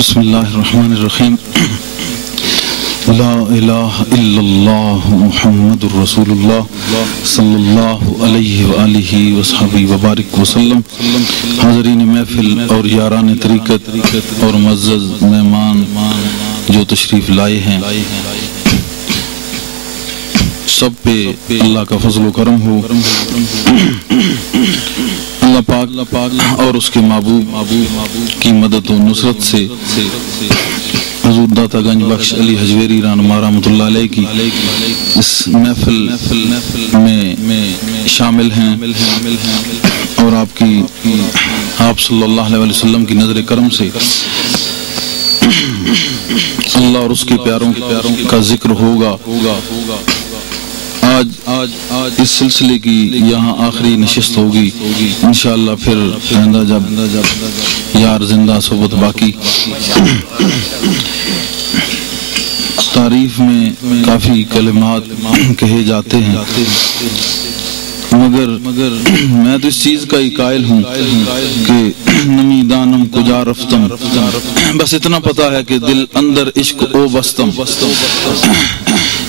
بسم اللہ الرحمن الرحیم لا الہ الا اللہ محمد الرسول اللہ صلی اللہ علیہ وآلہ وصحبہ وبارک وسلم۔ حاضرین محفل اور یاران طریقت اور معزز مہمان جو تشریف لائے ہیں، سب پہ اللہ کا فضل و کرم ہو۔ اللہ پاک اور اس کے محبوب کی مدد و نصرت سے حضور داتا گنج بخش علی حجویری رہنما رحمۃ اللہ علیہ کی اس محفل میں شامل ہیں، اور آپ صلی اللہ علیہ وسلم کی نظر کرم سے اللہ اور اس کے پیاروں کا ذکر ہوگا۔ آج اس سلسلے کی یہاں آخری نشست ہوگی، انشاءاللہ پھر آئندہ جب یار زندہ صحبت باقی۔ تعریف میں کافی کلمات کہے جاتے ہیں، مگر میں تو اس چیز کا ہی قائل ہوں کہ نمی دانم کجا رفتم، بس اتنا پتا ہے کہ دل اندر عشق او بستم۔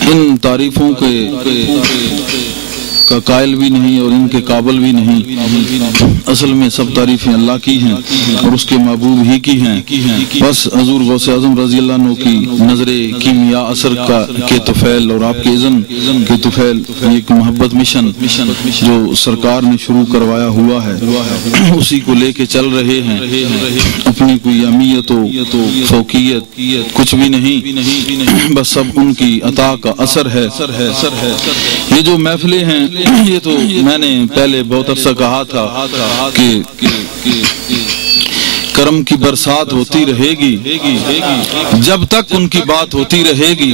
ان تعریفوں کا قائل بھی نہیں اور ان کے قابل بھی نہیں، اصل میں سب تعریفیں اللہ کی ہیں اور اس کے محبوب ہی کی ہیں۔ بس حضور غوث اعظم رضی اللہ عنہ کی نظر کیمیا اثر کے طفیل اور آپ کے اذن کے طفیل، ایک محبت مشن جو سرکار نے شروع کروایا ہوا ہے، اسی کو لے کے چل رہے ہیں۔ اپنی کوئی اہمیت و فوقیت کچھ بھی نہیں، بس سب ان کی عطا کا اثر ہے۔ یہ جو محفلیں ہیں، یہ تو میں نے پہلے بہت عرصہ کہا تھا کہ کرم کی برسات ہوتی رہے گی جب تک ان کی بات ہوتی رہے گی۔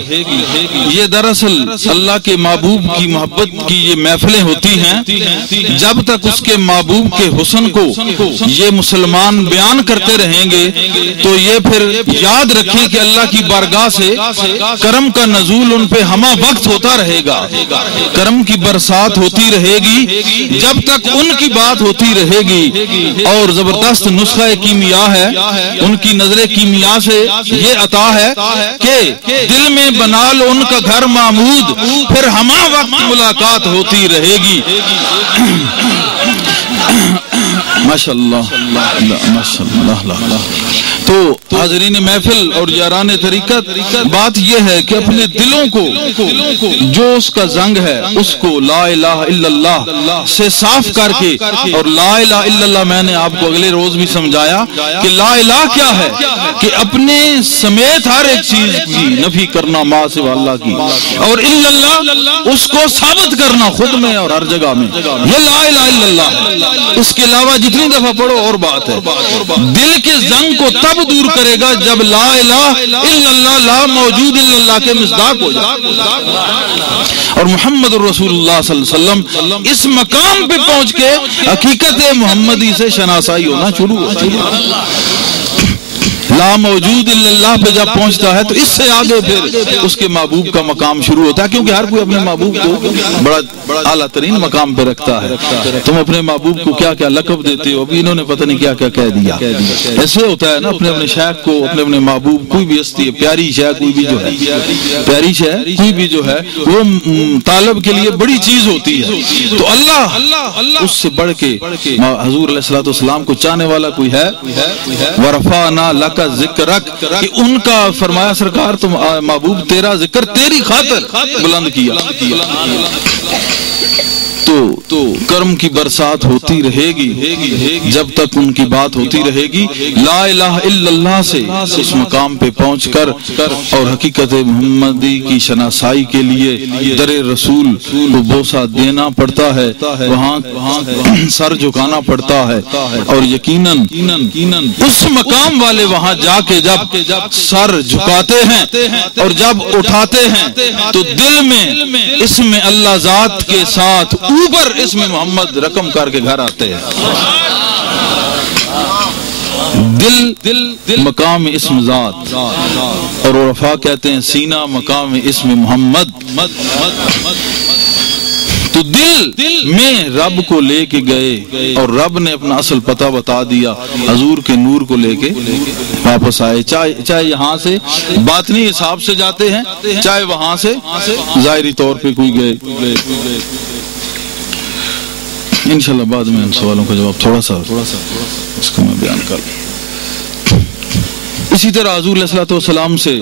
یہ دراصل اللہ کے محبوب کی محبت کی یہ محفلیں ہوتی ہیں، جب تک اس کے محبوب کے حسن کو یہ مسلمان بیان کرتے رہیں گے تو یہ پھر یاد رکھیں کہ اللہ کی بارگاہ سے کرم کا نزول ان پہ ہمہ وقت ہوتا رہے گا۔ کرم کی برسات ہوتی رہے گی جب تک ان کی بات ہوتی رہے گی، اور زبردست نسخہ کیمیا ہے ان کی نظر کیمیا سے یہ عطا ہے کہ دل میں بنا لو ان کا گھر محمود، پھر ہمہ وقت ملاقات ہوتی رہے گی۔ ماشاءاللہ ماشاءاللہ۔ تو حاضرین محفل اور یاران طریقت، بات یہ ہے کہ اپنے دلوں کو جو اس کا زنگ ہے اس کو لا الہ الا اللہ سے صاف کر کے، اور لا الہ الا اللہ میں نے آپ کو اگلے روز بھی سمجھایا کہ لا الہ کیا ہے، کہ اپنے سمیت ہر ایک چیز کی نفی کرنا ما سوا اللہ کی، اور الا اللہ اس کو ثابت کرنا خود میں اور ہر جگہ میں، یہ لا الہ الا اللہ۔ اس کے علاوہ جتنی دفعہ پڑھو اور بات ہے، دل کے زنگ کو تب دور کرے گا جب لا الہ الا اللہ، لا موجود الا اللہ کے مصداق ہو جائے، اور محمد الرسول اللہ صلی اللہ علیہ وسلم اس مقام پہ پہنچ کے حقیقت محمدی سے شناسائی ہونا شروع ہو جائے۔ لا موجود الا اللہ پہ جب پہنچتا ہے تو اس سے آگے پھر اس کے محبوب کا مقام شروع ہوتا ہے، کیونکہ ہر کوئی اپنے محبوب کو بڑا اعلیٰ ترین مقام پہ رکھتا ہے۔ تم اپنے محبوب کو کیا کیا لقب دیتے ہو، ابھی انہوں نے پتہ نہیں کیا کیا کہہ دیا۔ ایسے ہوتا ہے نا، اپنے شیخ کو، اپنے محبوب، کوئی بھی ہستی ہے پیاری شے، کوئی بھی جو ہے پیاری شے، کوئی بھی جو ہے وہ طالب کے لیے بڑی چیز ہوتی ہے۔ تو اللہ اس سے بڑھ کے حضور علیہ السلام کو چاہنے والا کوئی ہے؟ ورفعنا لک ذکرک، کہ ان کا فرمایا سرکار تم محبوب تیرا ذکر تیری خاطر بلند کیا۔ تو کرم کی برسات ہوتی رہے گی جب تک ان کی بات ہوتی رہے گی۔ لا الہ الا اللہ سے اس مقام پہ پہنچ کر اور حقیقت محمدی کی شناسائی کے لیے در رسول کو بوسہ دینا پڑتا ہے، وہاں سر جھکانا پڑتا ہے، اور یقیناً اس مقام والے وہاں جا کے جب سر جھکاتے ہیں اور جب اٹھاتے ہیں تو دل میں اسم اللہ ذات کے ساتھ اوپر اسم محمد رقم کر کے گھر آتے ہیں۔ دل مقام اسم ذات، اور عرفاء کہتے ہیں سینہ مقام اسم محمد۔ تو دل میں رب کو لے کے گئے اور رب نے اپنا اصل پتہ بتا دیا، حضور کے نور کو لے کے واپس آئے، چاہے یہاں سے باطنی حساب سے جاتے ہیں، چاہے وہاں سے ظاہری طور پہ کوئی گئے۔ انشاءاللہ بعد میں ان سوالوں کا جواب تھوڑا سا اس کو میں بیان کر لوں۔ اسی طرح حضور علیہ السلام سے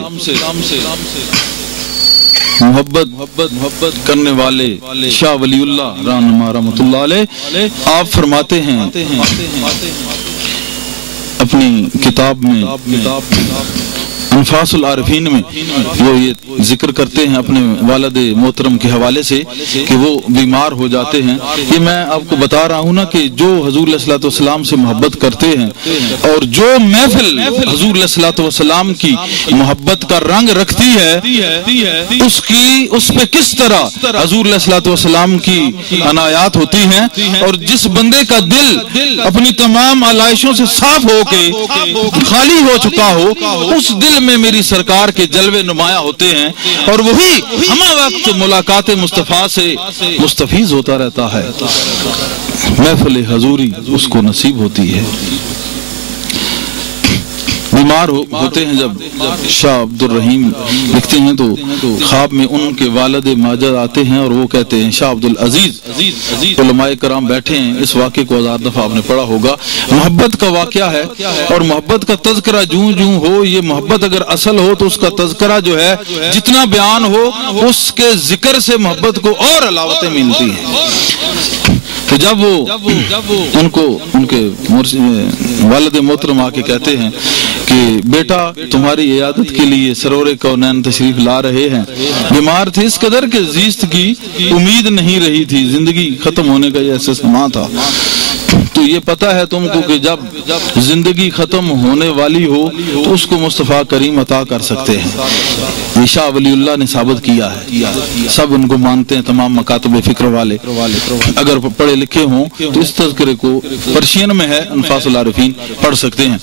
محبت کرنے والے شاہ ولی اللہ رہنما رحمۃ اللہ علیہ، آپ فرماتے ہیں اپنی کتاب میں انفاس العارفین میں وہ یہ ذکر کرتے ہیں اپنے والد محترم کے حوالے سے کہ وہ بیمار ہو جاتے ہیں۔ یہ میں آپ کو بتا رہا ہوں نا کہ جو حضور علیہ السلام سے محبت کرتے ہیں اور جو محفل حضور علیہ السلام کی محبت کا رنگ رکھتی ہے، اس پہ کس طرح حضور علیہ السلام کی عنایات ہوتی ہیں، اور جس بندے کا دل اپنی تمام علائشوں سے صاف ہو کے خالی ہو چکا ہو، اس دل میں میری سرکار کے جلوے نمایاں ہوتے ہیں، اور وہی ہمہ وقت ملاقات مصطفیٰ سے مستفیض ہوتا رہتا ہے، محفل حضوری اس کو نصیب ہوتی ہے۔ بیمار ہوتے ہیں جب شاہ عبد الرحیم لکھتے ہیں تو خواب میں ان کے والد ماجد آتے ہیں اور وہ کہتے ہیں شاہ عبد العزیز، علماء کرام بیٹھے ہیں، اس واقعے کو ہزار دفعہ آپ نے پڑھا ہوگا، محبت کا واقعہ ہے، اور محبت کا تذکرہ جوں ہو، یہ محبت اگر اصل ہو تو اس کا تذکرہ جو ہے جتنا بیان ہو اس کے ذکر سے محبت کو اور علاوتیں ملتی ہیں۔ تو جب وہ ان کے والد محترم آ کے کہتے ہیں کہ بیٹا تمہاری عیادت کے لیے سرور کونین تشریف لا رہے ہیں، بیمار تھے اس قدر کہ زیست کی امید نہیں رہی تھی، زندگی ختم ہونے کا یہ احساس تھا، تو یہ پتہ ہے تم کو کہ جب زندگی ختم ہونے والی ہو تو اس کو مصطفیٰ کریم عطا کر سکتے ہیں۔ یہ شاہ ولی اللہ نے ثابت کیا ہے، سب ان کو مانتے ہیں، تمام مکاتب فکر والے اگر پڑھے لکھے ہوں تو اس تذکرے کو پرشین میں ہے، انفاس العارفین پڑھ سکتے ہیں،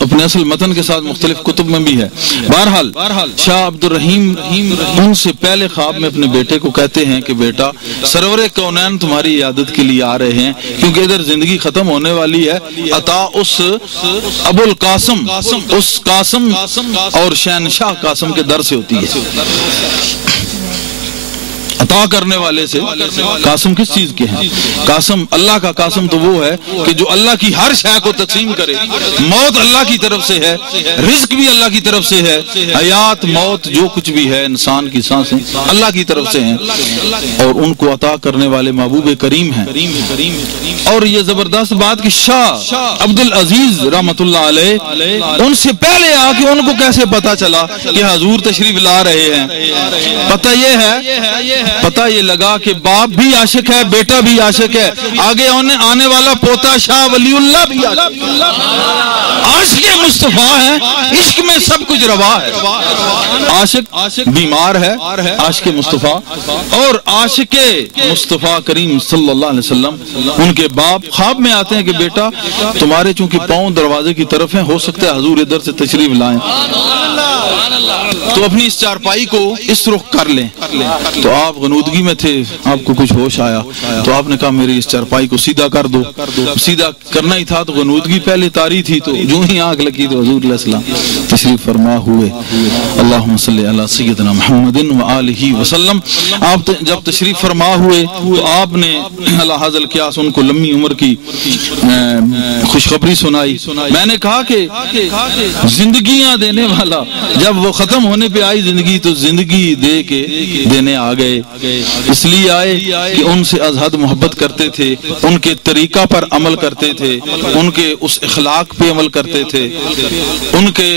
اپنے اصل متن کے ساتھ مختلف کتب میں بھی ہے۔ بہرحال شاہ عبد الرحیم ان سے پہلے خواب میں اپنے بیٹے کو کہتے ہیں کہ بیٹا سرور کونین تمہاری عیادت کے لیے آ رہے ہیں، کیونکہ ادھر زندگی ختم ہونے والی ہے، عطا اس ابو القاسم، اس قاسم اور شہنشاہ قاسم کے در سے ہوتی ہے، عطا کرنے والے سے۔ قاسم کس چیز کے ہیں؟ قاسم اللہ کا قاسم تو وہ ہے کہ جو اللہ کی ہر شے کو تقسیم کرے، موت اللہ کی طرف سے ہے، رزق بھی اللہ کی طرف سے ہے، حیات موت جو کچھ بھی ہے انسان کی سانسیں اللہ کی طرف سے ہیں، اور ان کو عطا کرنے والے محبوب کریم ہیں۔ اور یہ زبردست بات کہ شاہ عبد العزیز رحمۃ اللہ علیہ ان سے پہلے آ کے ان کو کیسے پتا چلا کہ حضور تشریف لا رہے ہیں؟ پتہ یہ لگا کہ باپ بھی عاشق ہے، بیٹا بھی عاشق ہے، آگے آنے والا پوتا شاہ ولی اللہ بھی عاشق مصطفیٰ ہے، عشق میں سب کچھ روا ہے، عاشق بیمار ہے، عاشق مصطفیٰ، اور عاشق مصطفیٰ کریم صلی اللہ علیہ وسلم ان کے باپ خواب میں آتے ہیں کہ بیٹا تمہارے چونکہ پاؤں دروازے کی طرف ہیں، ہو سکتا ہے حضور ادھر سے تشریف لائیں، تو اپنی اس چارپائی کو اس رخ کر لیں۔ تو آپ غنودگی میں تھے، آپ کو کچھ ہوش آیا تو آپ نے کہا میری اس چارپائی کو سیدھا کر دو، سیدھا کرنا ہی تھا تو غنودگی پہلے تاری تھی، تو جو ہی آنکھ لگی تو حضور علیہ السلام تشریف فرما ہوئے۔ اللہم صلی علی سیدنا محمد وآلہ وسلم۔ آپ جب تشریف فرما ہوئے تو آپ نے اللہ حضل قیاس ان کو لمبی عمر کی خوشخبری سنائی۔ میں نے کہا کہ زندگیاں دینے والا جب وہ ختم ہونے پہ آئی زندگی تو زندگی دے کے دینے آ گئے، اس لیے آئے کہ ان سے از حد محبت کرتے تھے، ان کے طریقہ پر عمل کرتے تھے، ان کے اس اخلاق پہ عمل کرتے تھے، ان کے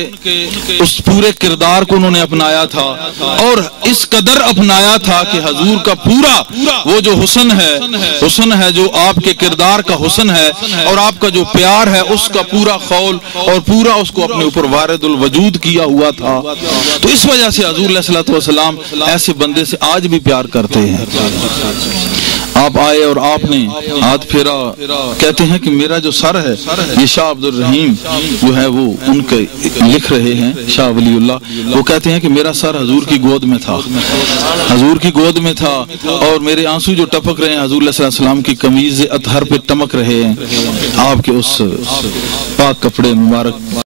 اس پورے کردار کو انہوں نے اپنایا تھا، اور اس قدر اپنایا تھا کہ حضور کا پورا وہ جو حسن ہے جو آپ کے کردار کا حسن ہے اور آپ کا جو پیار ہے اس کا پورا خول اور پورا اس کو اپنے اوپر وارد الوجود کیا ہوا تھا۔ تو اس وجہ سے حضور علیہ السلام ایسے بندے سے آج بھی پیار کرتے ہیں۔ آپ آئے اور آپ نے ہاتھ پھیرا. کہتے ہیں کہ میرا جو سر ہے، یہ شاہ عبد الرحیم جو ہے وہ ان کے لکھ رہے ہیں، شاہ ولی اللہ، وہ کہتے ہیں کہ میرا سر حضور کی گود میں تھا، حضور کی گود میں تھا، اور میرے آنسو جو ٹپک رہے ہیں حضور علیہ السلام کی قمیض اطہر پہ ٹمک رہے ہیں، آپ کے اس پاک کپڑے مبارک